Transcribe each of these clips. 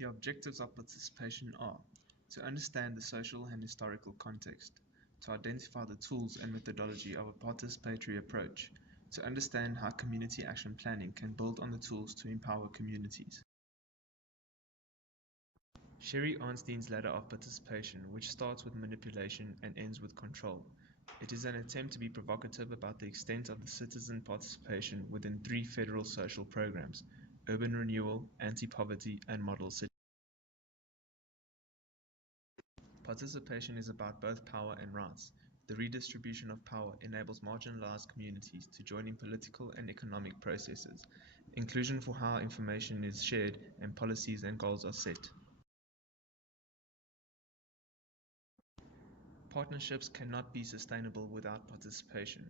The objectives of participation are to understand the social and historical context, to identify the tools and methodology of a participatory approach, to understand how community action planning can build on the tools to empower communities. Sherry Arnstein's ladder of participation, which starts with manipulation and ends with control. It is an attempt to be provocative about the extent of the citizen participation within 3 federal social programs: urban renewal, anti-poverty, and model city. Participation is about both power and rights. The redistribution of power enables marginalized communities to join in political and economic processes. Inclusion for how information is shared and policies and goals are set. Partnerships cannot be sustainable without participation.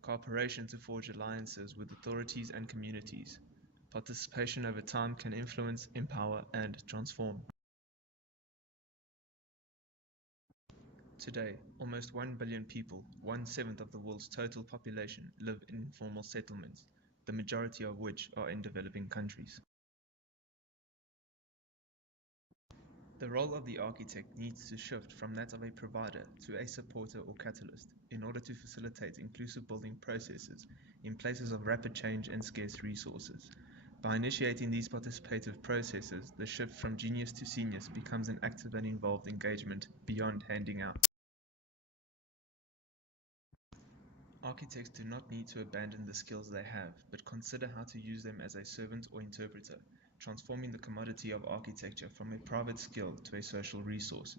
Cooperation to forge alliances with authorities and communities. Participation over time can influence, empower, and transform. Today, almost 1 billion people, 1/7 of the world's total population, live in informal settlements, the majority of which are in developing countries. The role of the architect needs to shift from that of a provider to a supporter or catalyst in order to facilitate inclusive building processes in places of rapid change and scarce resources. By initiating these participative processes, the shift from genius to senius becomes an active and involved engagement beyond handing out. Architects do not need to abandon the skills they have, but consider how to use them as a servant or interpreter, transforming the commodity of architecture from a private skill to a social resource,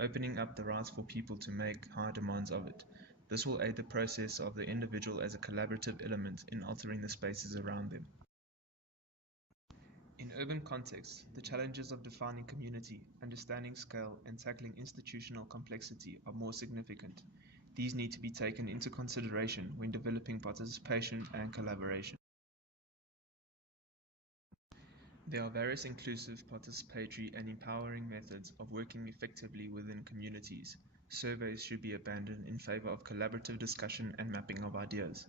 opening up the rights for people to make high demands of it. This will aid the process of the individual as a collaborative element in altering the spaces around them. In urban contexts, the challenges of defining community, understanding scale, and tackling institutional complexity are more significant. These need to be taken into consideration when developing participation and collaboration. There are various inclusive, participatory, and empowering methods of working effectively within communities. Surveys should be abandoned in favor of collaborative discussion and mapping of ideas.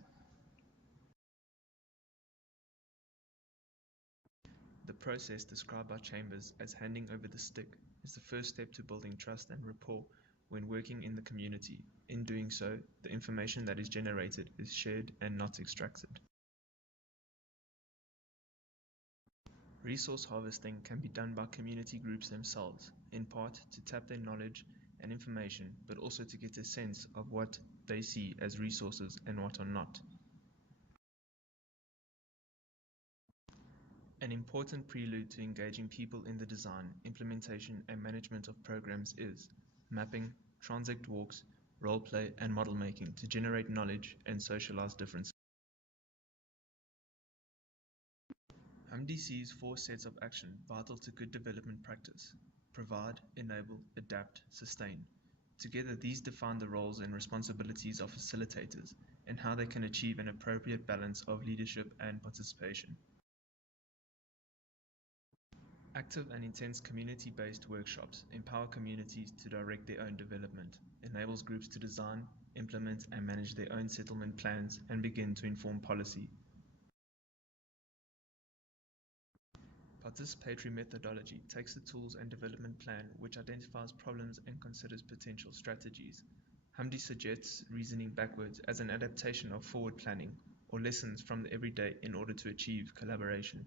The process described by Chambers as handing over the stick is the first step to building trust and rapport when working in the community. In doing so, the information that is generated is shared and not extracted. Resource harvesting can be done by community groups themselves, in part to tap their knowledge and information, but also to get a sense of what they see as resources and what are not. An important prelude to engaging people in the design, implementation, and management of programs is mapping, transect walks, role play, and model making to generate knowledge and socialize differences. HUMDI sees 4 sets of action vital to good development practice: provide, enable, adapt, sustain. Together, these define the roles and responsibilities of facilitators and how they can achieve an appropriate balance of leadership and participation. Active and intense community-based workshops empower communities to direct their own development, enables groups to design, implement, and manage their own settlement plans, and begin to inform policy. Participatory methodology takes the tools and development plan which identifies problems and considers potential strategies. HUMDI suggests reasoning backwards as an adaptation of forward planning or lessons from the everyday in order to achieve collaboration.